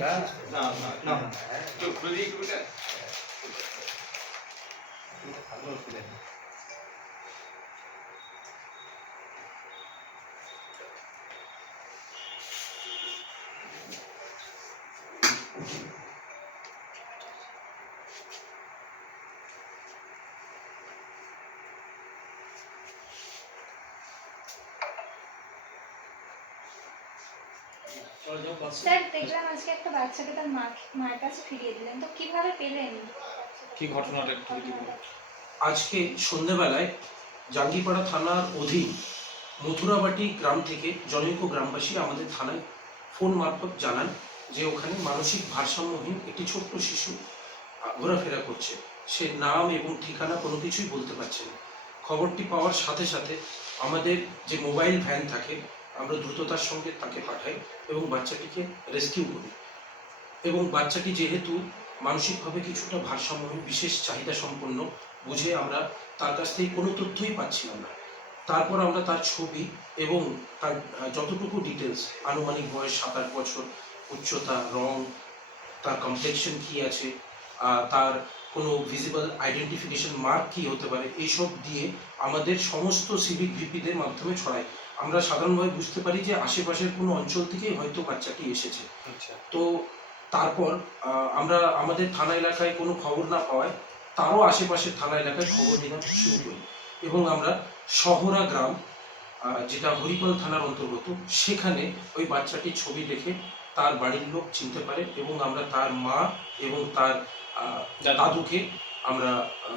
না না না স্যার দেখলাম আজকে একটা বাচ্চাকে তার মা মায়ের কাছে ফিরিয়ে দিলেন। তো কীভাবে পেলেন? কি ঘটনাটা একটু যদি আজকে সন্ধেবেলায় জাঙ্গিপাড়া থানার অধীন মথুরাবাটি গ্রাম থেকে জনৈক গ্রামবাসী আমাদের থানায় ফোন মারফত জানান যে ওখানে মানসিক ভারসাম্যহীন একটি ছোট্ট শিশু ঘোরাফেরা করছে। সে নাম এবং ঠিকানা কোনো কিছুই বলতে পারছে না। খবরটি পাওয়ার সাথে সাথে আমাদের যে মোবাইল ভ্যান থাকে আমরা দ্রুততার সঙ্গে তাকে পাঠাই এবং বাচ্চাটিকে রেস্কিউ করি। এবং বাচ্চাটি যেহেতু মানসিকভাবে কিছুটা ভারসাম্যহীন বিশেষ চাহিদা সম্পন্ন, বুঝে আমরা তার কাছ থেকে কোনো তথ্যই পাচ্ছিলাম না। তারপর আমরা তার ছবি এবং তার যতটুকু ডিটেলস আনুমানিক বয়স সাত আট বছর, উচ্চতা, রং, তার কমপ্লেকশন কি আছে তার কোনো ভিজিবল আইডেন্টিফিকেশন মার্ক কি হতে পারে, এইসব দিয়ে আমাদের সমস্ত সিভিক ভিপিদের মাধ্যমে ছড়াই। আমরা সাধারণভাবে বুঝতে পারি যে আশেপাশের কোনো অঞ্চল থেকেই হয়তো বাচ্চাটি এসেছে। আচ্ছা। তো তারপর আমরা আমাদের থানা এলাকায় কোনো খবর না পাওয়ায় তারও আশেপাশের থানা এলাকায় খবর নেওয়া শুরু করি এবং আমরা শহরা গ্রাম যেটা হরিপাল থানার অন্তর্গত সেখানে ওই বাচ্চাটির ছবি দেখে তার বাড়ির লোক চিনতে পারে এবং আমরা তার মা এবং তার দাদুকে আমরা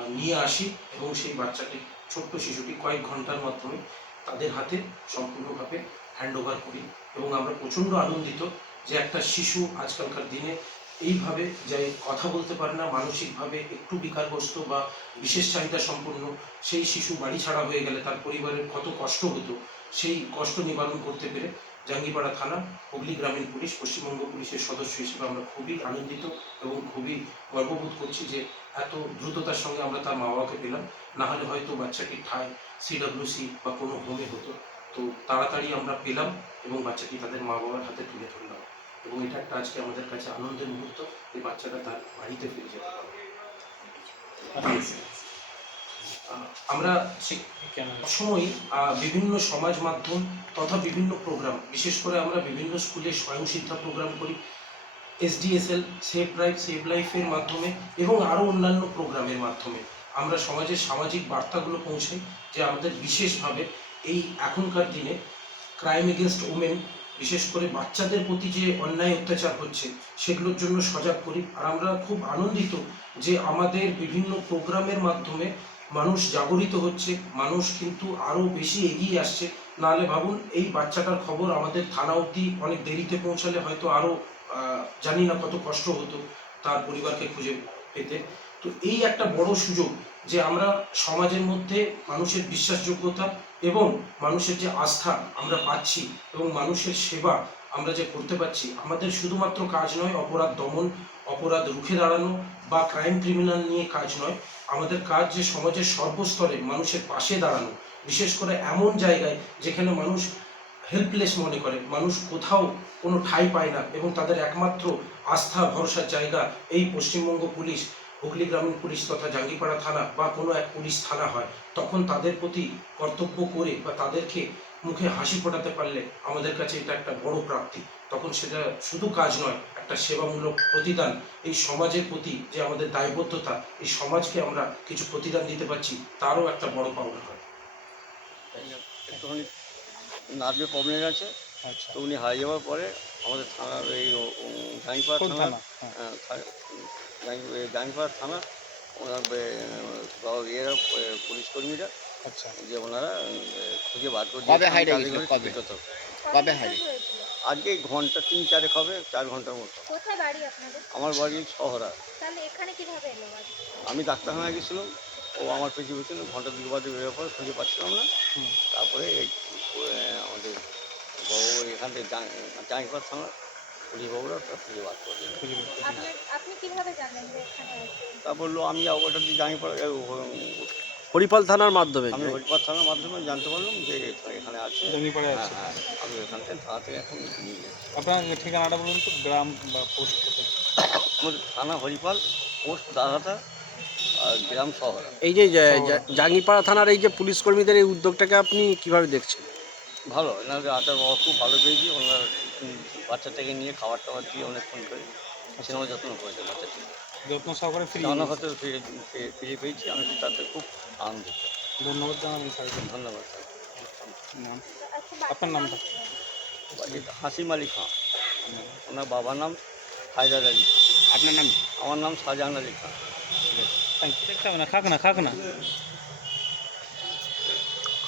নিয়ে আসি এবং সেই বাচ্চাটি ছোট্ট শিশুটি কয়েক ঘণ্টার মাধ্যমে তাদের হাতে সম্পূর্ণভাবে হ্যান্ড ওভার করি এবং আমরা প্রচণ্ড আনন্দিত যে একটা শিশু আজকালকার দিনে এইভাবে যে কথা বলতে পারে না, মানসিকভাবে একটু বিকারগ্রস্ত বা বিশেষ চাহিদা সম্পন্ন সেই শিশু বাড়ি ছাড়া হয়ে গেলে তার পরিবারের কত কষ্ট হতো, সেই কষ্ট নিবারণ করতে পেরে জাঙ্গিপাড়া থানা হুগলি গ্রামীণ পুলিশ পশ্চিমবঙ্গ পুলিশের সদস্য হিসেবে আমরা খুবই আনন্দিত এবং খুবই গর্ববোধ করছি যে এত দ্রুততার সঙ্গে আমরা তার মা বাবাকে পেলাম। না হলে হয়তো বাচ্চাটির ঠায় সিডব্লিউসি বা কোনো হোমে হতো। তো তাড়াতাড়ি আমরা পেলাম এবং বাচ্চাটি তাদের মা বাবার হাতে তুলে ধরলাম। এবং এটা একটা আজকে আমাদের কাছে আনন্দের মুহূর্ত এই বাচ্চাটা তার বাড়িতে ফিরে যেতে আহ, আমরা সে- সময় বিভিন্ন সমাজ মাধ্যম তথা বিভিন্ন প্রোগ্রাম বিশেষ করে আমরা বিভিন্ন স্কুলে স্বয়ংসিদ্ধা প্রোগ্রাম করি এসডিএসএল সেভ লাইফ সেভ লাইফের মাধ্যমে এবং আরও অন্যান্য প্রোগ্রামের মাধ্যমে আমরা সমাজের সামাজিক বার্তাগুলো পৌঁছাই যে আমাদের বিশেষভাবে এই এখনকার দিনে ক্রাইম এগেনস্ট ওমেন বিশেষ করে বাচ্চাদের প্রতি যে অন্যায় অত্যাচার হচ্ছে সেগুলোর জন্য সজাগ করি। আর আমরা খুব আনন্দিত যে আমাদের বিভিন্ন প্রোগ্রামের মাধ্যমে মানুষ জাগরিত হচ্ছে, মানুষ কিন্তু আরও বেশি এগিয়ে আসছে। নাহলে ভাবুন, এই বাচ্চাটার খবর আমাদের থানা অবধি অনেক দেরিতে পৌঁছালে হয়তো আরও জানি না কত কষ্ট হতো তার পরিবারকে খুঁজে পেতে। তো এই একটা বড় সুযোগ যে আমরা সমাজের মধ্যে মানুষের বিশ্বাসযোগ্যতা এবং মানুষের যে আস্থা আমরা পাচ্ছি এবং মানুষের সেবা আমরা যে করতে পারছি, আমাদের শুধুমাত্র কাজ নয়, অপরাধ দমন অপরাধ রুখে দাঁড়ানো বা ক্রাইম ক্রিমিনাল নিয়ে কাজ নয়। আমাদের কাজ যে সমাজের সর্বস্তরে মানুষের পাশে দাঁড়ানো, বিশেষ করে এমন জায়গায় যেখানে মানুষ হেল্পলেস মনে করে, মানুষ কোথাও কোনো ঠাঁই পায় না এবং তাদের একমাত্র আস্থা, ভরসার জায়গা এই পশ্চিমবঙ্গ পুলিশ, হুগলি গ্রামীণ পুলিশ তথা জাঙ্গিপাড়া থানা বা কোনো এক পুলিশ থানা হয়। তখন তাদের প্রতি কর্তব্য করে বা তাদেরকে মুখে হাসি ফোটাতে পারলে আমাদের কাছে এটা একটা বড় প্রাপ্তি। তখন সেটা শুধু কাজ নয় একটা সেবামূলক প্রতিদান। এই সমাজের প্রতি যে আমাদের দায়বদ্ধতা এই সমাজকে আমরা কিছু প্রতিদান দিতে পারছি তারও একটা বড় পাওনা হয়। একটুখানি নার্ভে প্রবলেম আছে আচ্ছা। তো উনি হারিয়ে যাওয়ার পরে আমাদের থানার এই কোন থানা? থানা। থানা ওনার ইয়েরা পুলিশ কর্মীরা আচ্ছা। যে ওনারা খুঁজে বার করে কবে কবে? হারিয়ে? আজকে এই ঘণ্টা তিন চারেক হবে চার ঘণ্টার মতো কোথায় বাড়ি আপনাদের আমার বাড়ি শহরা তাহলে এখানে কীভাবে এলো আমি ডাক্তারখানায় গেছিলাম ও আমার পেছনে পেছনে ঘণ্টা দুই বাদে বেরোর পরে খুঁজে পাচ্ছিলাম না তারপরে এই আমাদের বাবু এখান থেকে জাঙ্গিপাড় থানা পুলিশ বাবুরা ওটা খুঁজে বার করে দিল খুঁজে বের করে দিন। আপনি আপনি কীভাবে জানলেন যে এখানে আছে? তা বলল আমি ওটা দিয়ে জাঙ্গিপাড়া হরিপাল থানার মাধ্যমে। আমি হরিপাল থানার মাধ্যমে জানতে পারলাম যে এখানে আছে। জঙ্গিপাড়ায় হ্যাঁ আছে। হ্যাঁ আমি এখান থেকে থানা থেকে এখন নিয়ে যাচ্ছি। আপনার ঠিকানাটা বলুন তো গ্রাম বা পোস্ট কোথায়? আমাদের থানা হরিপাল পোস্ট দাদাটা আর গ্রাম শহর। এই যে জাঙ্গিপাড়া থানার এই যে পুলিশ কর্মীদের এই উদ্যোগটাকে আপনি কীভাবে দেখছেন? ভালো এনাদের আচার ব্যবহার খুব ভালো পেয়েছি। ওনার বাচ্চাটাকে নিয়ে খাবার টাবার দিয়ে অনেকক্ষণ করে সেরকম যত্ন করেছে বাচ্চাটি যত্ন সহকারে ফ্রি রান্নাঘাটে ফিরে পেয়েছি। আমি তাতে খুব আনন্দিত। ধন্যবাদ জানাবেন স্যারকে ধন্যবাদ স্যার। নাম? আপনার নামটা? হাসিম আলী খান ওনার বাবার নাম হায়দার আলী আপনার নাম আমার নাম শাহজাহান আলী খান দেখতে হবে না খাক না খাক না।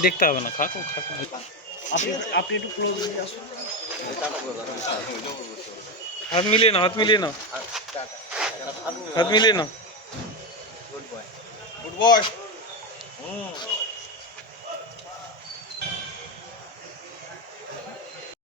দেখতে হবে না খাক খাক আপনি আপনি একটু ক্লোজ আসুন হাত মিলিয়ে নাও হাত মিলিয়ে নাও। হাত মিলিয়ে নাও গুড বয়